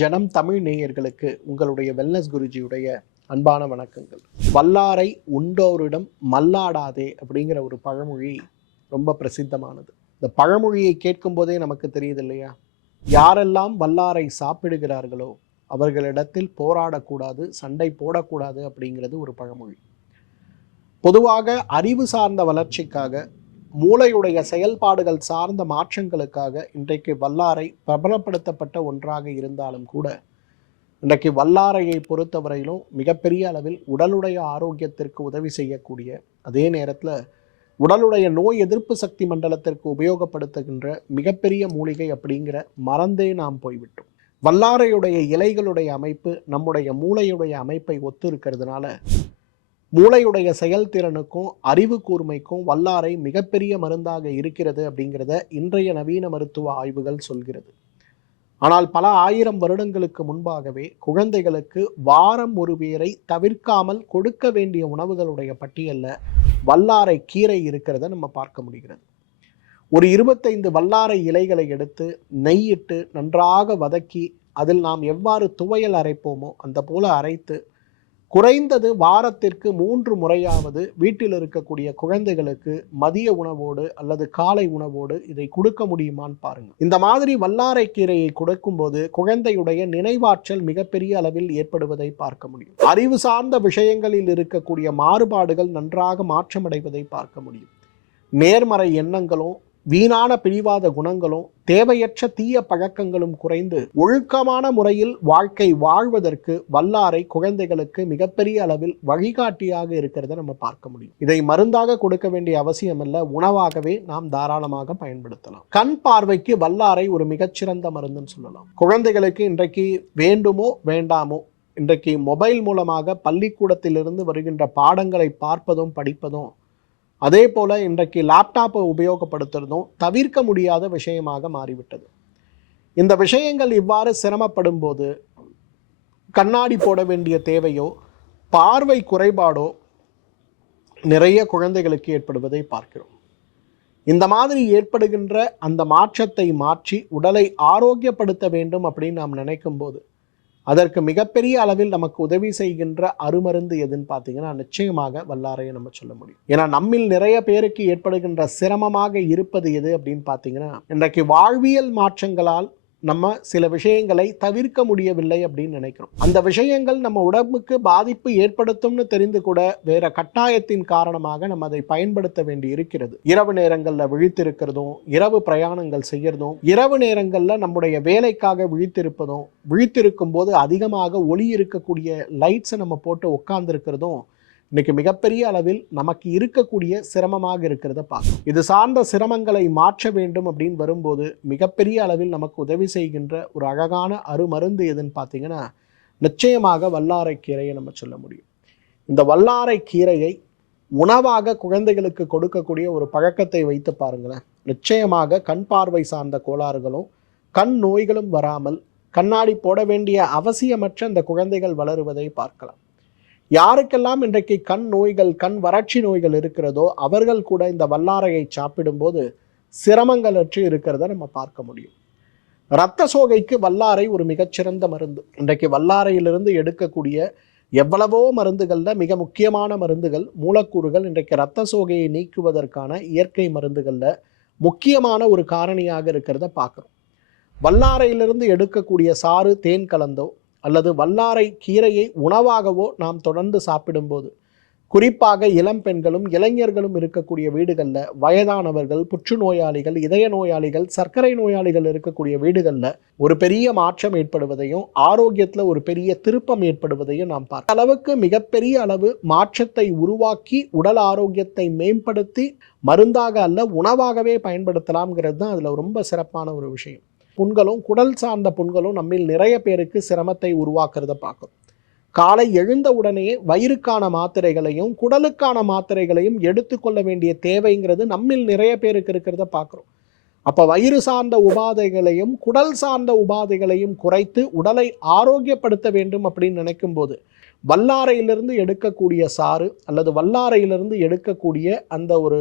ஜனம் தமிழ் நேயர்களுக்கு உங்களுடைய வெல்னஸ் குருஜியுடைய அன்பான வணக்கங்கள். வல்லாரை உண்டோரிடம் மல்லாடாதே அப்படிங்கிற ஒரு பழமொழி ரொம்ப பிரசித்தமானது. இந்த பழமொழியை கேட்கும் போதே நமக்கு தெரியுது இல்லையா? யாரெல்லாம் வல்லாரை சாப்பிடுகிறார்களோ அவர்களிடத்தில் போராடக்கூடாது சண்டை போடக்கூடாது அப்படிங்கிறது ஒரு பழமொழி. பொதுவாக அறிவு சார்ந்த வளர்ச்சிக்காக மூளையுடைய செயல்பாடுகள் சார்ந்த மாற்றங்களுக்காக இன்றைக்கு வல்லாரை பிரபலப்படுத்தப்பட்ட ஒன்றாக இருந்தாலும் கூட இன்றைக்கு வல்லாரையை பொறுத்தவரையிலும் மிகப்பெரிய அளவில் உடலுடைய ஆரோக்கியத்திற்கு உதவி செய்யக்கூடிய அதே நேரத்தில் உடலுடைய நோய் எதிர்ப்பு சக்தி மண்டலத்திற்கு உபயோகப்படுத்துகின்ற மிகப்பெரிய மூலிகை அப்படிங்கிற மறந்தே நாம் போய்விட்டோம். வல்லாரையுடைய இலைகளுடைய அமைப்பு நம்முடைய மூளையுடைய அமைப்பை ஒத்து இருக்கிறதுனால மூளையுடைய செயல்திறனுக்கும் அறிவு கூர்மைக்கும் வல்லாரை மிகப்பெரிய மருந்தாக இருக்கிறது அப்படிங்கிறத இன்றைய நவீன மருத்துவ ஆய்வுகள் சொல்கிறது. ஆனால் பல ஆயிரம் வருடங்களுக்கு முன்பாகவே குழந்தைகளுக்கு வாரம் ஒரு பேரை தவிர்க்காமல் கொடுக்க வேண்டிய உணவுகளுடைய பட்டியலில் வல்லாரை கீரை இருக்கிறத நம்ம பார்க்க முடிகிறது. ஒரு இருபத்தைந்து வல்லாரை இலைகளை எடுத்து நெய்யிட்டு நன்றாக வதக்கி அதில் நாம் எவ்வாறு துவையல் அரைப்போமோ அந்த போல அரைத்து குறைந்தது வாரத்திற்கு மூன்று முறையாவது வீட்டில் இருக்கக்கூடிய குழந்தைகளுக்கு மதிய உணவோடு அல்லது காலை உணவோடு இதை கொடுக்க முடியுமான்னு பாருங்க இந்த மாதிரி வல்லாரை கீரையை கொடுக்கும்போது குழந்தையுடைய நினைவாற்றல் மிகப்பெரிய அளவில் ஏற்படுவதை பார்க்க முடியும். அறிவு சார்ந்த விஷயங்களில் இருக்கக்கூடிய மாறுபாடுகள் நன்றாக மாற்றமடைவதை பார்க்க முடியும். நேர்மறை எண்ணங்களும் வீணான பிடிவாத குணங்களும் தேவையற்ற தீய பழக்கங்களும் குறைந்து ஒழுக்கமான முறையில் வாழ்க்கை வாழ்வதற்கு வல்லாரை குழந்தைகளுக்கு மிகப்பெரிய அளவில் வழிகாட்டியாக இருக்கிறத நம்ம பார்க்க முடியும். இதை மருந்தாக கொடுக்க வேண்டிய அவசியம் அல்ல உணவாகவே நாம் தாராளமாக பயன்படுத்தலாம். கண் பார்வைக்கு வல்லாரை ஒரு மிகச்சிறந்த மருந்துன்னு சொல்லலாம். குழந்தைகளுக்கு இன்றைக்கு வேண்டுமோ வேண்டாமோ இன்றைக்கு மொபைல் மூலமாக பள்ளிக்கூடத்திலிருந்து வருகின்ற பாடங்களை பார்ப்பதும் படிப்பதும் அதே போல் இன்றைக்கு லேப்டாப்பை உபயோகப்படுத்துறதும் தவிர்க்க முடியாத விஷயமாக மாறிவிட்டது. இந்த விஷயங்கள் இவ்வாறு சிரமப்படும் போது கண்ணாடி போட வேண்டிய தேவையோ பார்வை குறைபாடோ நிறைய குழந்தைகளுக்கு ஏற்படுவதை பார்க்கிறோம். இந்த மாதிரி ஏற்படுகின்ற அந்த மாற்றத்தை மாற்றி உடலை ஆரோக்கியப்படுத்த வேண்டும் அப்படின்னு நாம் நினைக்கும் போது அதற்கு மிகப்பெரிய அளவில் நமக்கு உதவி செய்கின்ற அருமருந்து எதுன்னு பார்த்தீங்கன்னா நிச்சயமாக வல்லாரையை நம்ம சொல்ல முடியும். ஏன்னா நம்மில் நிறைய பேருக்கு ஏற்படுகின்ற சிரமமாக இருப்பது எது அப்படின்னு பார்த்தீங்கன்னா இன்றைக்கு வாழ்வியல் மாற்றங்களால் நம்ம சில விஷயங்களை தவிர்க்க முடியவில்லை அப்படின்னு நினைக்கிறோம். அந்த விஷயங்கள் நம்ம உடம்புக்கு பாதிப்பு ஏற்படுத்தும்னு தெரிந்து கூட வேற கட்டாயத்தின் காரணமாக நம்ம அதை பயன்படுத்த வேண்டி இருக்கிறது. இரவு நேரங்களில் விழித்திருக்கிறதும் இரவு பிரயாணங்கள் செய்யறதும் இரவு நேரங்களில் நம்முடைய வேலைக்காக விழித்திருப்பதும் விழித்திருக்கும் போது அதிகமாக ஒளி இருக்கக்கூடிய லைட்ஸை நம்ம போட்டு உட்கார்ந்துருக்கிறதும் இன்னைக்கு மிகப்பெரிய அளவில் நமக்கு இருக்கக்கூடிய சிரமமாக இருக்கிறத பார்க்கணும். இது சார்ந்த சிரமங்களை மாற்ற வேண்டும் அப்படின்னு வரும்போது மிகப்பெரிய அளவில் நமக்கு உதவி செய்கின்ற ஒரு அழகான அருமருந்து எதுன்னு பார்த்தீங்கன்னா நிச்சயமாக வல்லாரை கீரையை நம்ம சொல்ல முடியும். இந்த வல்லாரை கீரையை உணவாக குழந்தைகளுக்கு கொடுக்கக்கூடிய ஒரு பழக்கத்தை வைத்து பாருங்களேன். நிச்சயமாக கண் பார்வை சார்ந்த கோளாறுகளும் கண் நோய்களும் வராமல் கண்ணாடி போட வேண்டிய அவசியமற்ற இந்த குழந்தைகள் வளருவதை பார்க்கலாம். யாருக்கெல்லாம் இன்றைக்கு கண் நோய்கள் கண் வறட்சி நோய்கள் இருக்கிறதோ அவர்கள் கூட இந்த வல்லாரையை சாப்பிடும்போது சிரமங்கள் அற்று இருக்கிறத நம்ம பார்க்க முடியும். இரத்த சோகைக்கு வல்லாரை ஒரு மிகச்சிறந்த மருந்து. இன்றைக்கு வல்லாரையிலிருந்து எடுக்கக்கூடிய எவ்வளவோ மருந்துகளில் மிக முக்கியமான மருந்துகள் மூலக்கூறுகள் இன்றைக்கு இரத்த சோகையை நீக்குவதற்கான இயற்கை மருந்துகளில் முக்கியமான ஒரு காரணியாக இருக்கிறத பார்க்குறோம். வல்லாரையிலிருந்து எடுக்கக்கூடிய சாறு தேன் கலந்தோ அல்லது வல்லாரை கீரையை உணவாகவோ நாம் தொடர்ந்து சாப்பிடும்போது குறிப்பாக இளம் பெண்களும் இளைஞர்களும் இருக்கக்கூடிய வீடுகளில் வயதானவர்கள் புற்றுநோயாளிகள் இதய நோயாளிகள் சர்க்கரை நோயாளிகள் இருக்கக்கூடிய வீடுகளில் ஒரு பெரிய மாற்றம் ஏற்படுவதையும் ஆரோக்கியத்தில் ஒரு பெரிய திருப்பம் ஏற்படுவதையும் நாம் பார்க்க அளவுக்கு மிகப்பெரிய அளவு மாற்றத்தை உருவாக்கி உடல் ஆரோக்கியத்தை மேம்படுத்தி மருந்தாக அல்ல உணவாகவே பயன்படுத்தலாம்ங்கிறது தான் அதில் ரொம்ப சிறப்பான ஒரு விஷயம். புண்களும் குடல் சார்ந்த புண்களும் நம்மில் நிறைய பேருக்கு சிரமத்தை உருவாக்குறத பார்க்குறோம் காலை எழுந்த உடனே வயிறுக்கான மாத்திரைகளையும் குடலுக்கான மாத்திரைகளையும் எடுத்துக்கொள்ள வேண்டிய தேவைங்கிறது நம்மில் நிறைய பேருக்கு இருக்கிறத பார்க்குறோம். அப்போ வயிறு சார்ந்த உபாதைகளையும் குடல் சார்ந்த உபாதைகளையும் குறைத்து உடலை ஆரோக்கியப்படுத்த வேண்டும் அப்படின்னு நினைக்கும் போது வல்லாரையிலிருந்து எடுக்கக்கூடிய சாறு அல்லது வல்லாரையிலிருந்து எடுக்கக்கூடிய அந்த ஒரு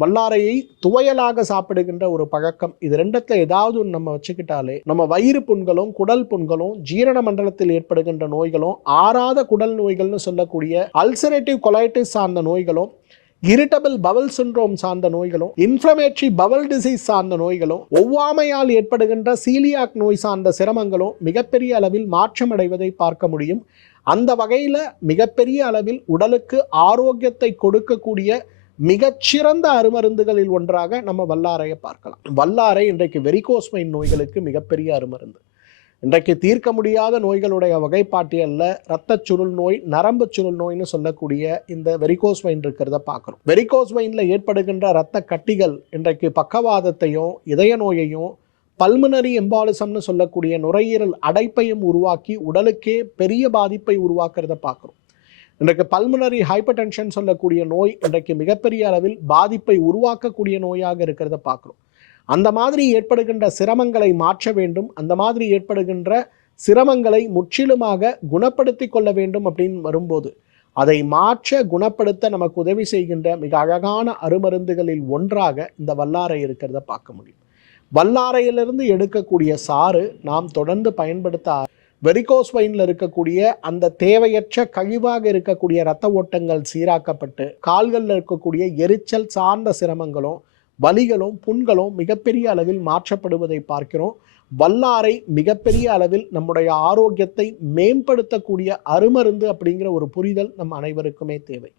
வல்லாரையை துவையலாக சாப்பிடுகின்ற ஒரு பழக்கம். இது ரெண்டத்துல ஏதாவது ஒன்று நம்ம வச்சுக்கிட்டாலே நம்ம வயிறு புண்களும் குடல் புண்களும் ஜீரண மண்டலத்தில் ஏற்படுகின்ற நோய்களும் ஆறாத குடல் நோய்கள்னு சொல்லக்கூடிய அல்சரேட்டிவ் கொலைட்டிஸ் சார்ந்த நோய்களும் இரிட்டபிள் பவல் சின்ரோம் சார்ந்த நோய்களும் இன்ஃப்ளமேட்ரி பவல் டிசீஸ் சார்ந்த நோய்களும் ஒவ்வாமையால் ஏற்படுகின்ற சீலியாக் நோய் சார்ந்த சிரமங்களும் மிகப்பெரிய அளவில் மாற்றமடைவதை பார்க்க முடியும். அந்த வகையில் மிகப்பெரிய அளவில் உடலுக்கு ஆரோக்கியத்தை கொடுக்கக்கூடிய மிகச்சிறந்த அருமருந்துகளில் ஒன்றாக நம்ம வல்லாரையை பார்க்கலாம். வல்லாரை இன்றைக்கு வெரிகோஸ்மைன் நோய்களுக்கு மிகப்பெரிய அருமருந்து. இன்றைக்கு தீர்க்க முடியாத நோய்களுடைய வகைப்பாட்டியல்ல இரத்த சுருள் நோய் நரம்பு சுருள் நோய்னு சொல்லக்கூடிய இந்த வெரிகோஸ் வைன் இருக்கிறத பார்க்குறோம். வெரிகோஸ் வைனில் ஏற்படுகின்ற இரத்த கட்டிகள் இன்றைக்கு பக்கவாதத்தையும் இதய நோயையும் பல்முனரி எம்பாலிசம்னு சொல்லக்கூடிய நுரையீரல் அடைப்பையும் உருவாக்கி உடலுக்கே பெரிய பாதிப்பை உருவாக்குறத பார்க்குறோம். இன்றைக்கு பல்முனரி ஹைப்பர் டென்ஷன் சொல்லக்கூடிய நோய் இன்றைக்கு மிகப்பெரிய அளவில் பாதிப்பை உருவாக்கக்கூடிய நோயாக இருக்கிறத பார்க்குறோம். அந்த மாதிரி ஏற்படுகின்ற சிரமங்களை மாற்ற வேண்டும். அந்த மாதிரி ஏற்படுகின்ற சிரமங்களை முற்றிலுமாக குணப்படுத்தி கொள்ள வேண்டும் அப்படின்னு வரும்போது அதை மாற்ற குணப்படுத்த நமக்கு உதவி செய்கின்ற மிக அழகான அருமருந்துகளில் ஒன்றாக இந்த வல்லாரை இருக்கிறத பார்க்க முடியும். வல்லாரையிலிருந்து எடுக்கக்கூடிய சாறு நாம் தொடர்ந்து பயன்படுத்த வெரிகோஸ் வைனில் இருக்கக்கூடிய அந்த தேவையற்ற கழிவாக இருக்கக்கூடிய இரத்த ஓட்டங்கள் சீராக்கப்பட்டு கால்களில் இருக்கக்கூடிய எரிச்சல் சார்ந்த சிரமங்களும் வலிகளும் புண்களும் மிகப்பெரிய அளவில் மாற்றப்படுவதை பார்க்கிறோம். வல்லாரை மிகப்பெரிய அளவில் நம்முடைய ஆரோக்கியத்தை மேம்படுத்தக்கூடிய அருமருந்து அப்படிங்கிற ஒரு புரிதல் நம் அனைவருக்குமே தேவை.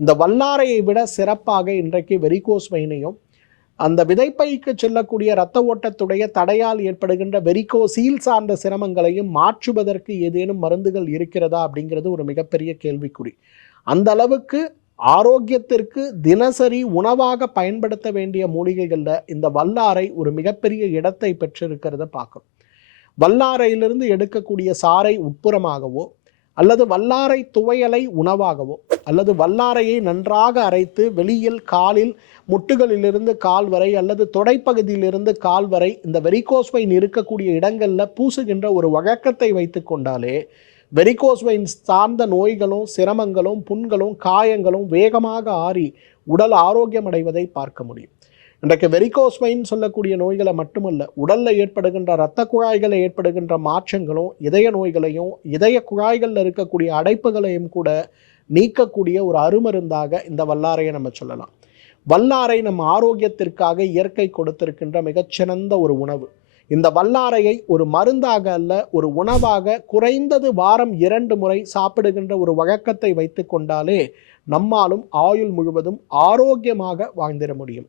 இந்த வல்லாரையை விட சிறப்பாக இன்றைக்கு வெரிகோஸ் வைனையும் அந்த விதைப்பைக்கு செல்லக்கூடிய இரத்த ஓட்டத்துடைய தடையால் ஏற்படுகின்ற வெரிகோசீல் சார்ந்த சிரமங்களையும் மாற்றுவதற்கு ஏதேனும் மருந்துகள் இருக்கிறதா அப்படிங்கிறது ஒரு மிகப்பெரிய கேள்விக்குறி. அந்த அளவுக்கு ஆரோக்கியத்திற்கு தினசரி உணவாக பயன்படுத்த வேண்டிய மூலிகைகளில் இந்த வல்லாரை ஒரு மிகப்பெரிய இடத்தை பெற்றிருக்கிறத பார்க்குறோம் வல்லாரையிலிருந்து எடுக்கக்கூடிய சாறை உட்புறமாகவோ அல்லது வல்லாரை துவையலை உணவாகவோ அல்லது வல்லாரையை நன்றாக அரைத்து வெளியில் காலில் முட்டுகளிலிருந்து கால் வரை அல்லது தொடைப்பகுதியிலிருந்து கால் வரை இந்த வெரிகோஸ் வைன் இருக்கக்கூடிய இடங்களில் பூசுகின்ற ஒரு வழக்கத்தை வைத்து கொண்டாலே வெரிகோஸ் வைன் சார்ந்த நோய்களும் சிரமங்களும் புண்களும் காயங்களும் வேகமாக ஆறி உடல் ஆரோக்கியம் அடைவதை பார்க்க முடியும். இன்றைக்கு வெரிகோஸ்மைன்னு சொல்லக்கூடிய நோய்களை மட்டுமல்ல உடலில் ஏற்படுகின்ற இரத்த குழாய்களில் ஏற்படுகின்ற மாற்றங்களும் இதய நோய்களையும் இதய குழாய்களில் இருக்கக்கூடிய அடைப்புகளையும் கூட நீக்கக்கூடிய ஒரு அருமருந்தாக இந்த வல்லாரையை நம்ம சொல்லலாம். வல்லாரை நம் ஆரோக்கியத்திற்காக இயற்கை கொடுத்திருக்கின்ற மிகச்சிறந்த ஒரு உணவு. இந்த வல்லாரையை ஒரு மருந்தாக அல்ல ஒரு உணவாக குறைந்தது வாரம் இரண்டு முறை சாப்பிடுகின்ற ஒரு வழக்கத்தை வைத்து கொண்டாலே நம்மாலும் ஆயுள் முழுவதும் ஆரோக்கியமாக வாழ்ந்திட முடியும்.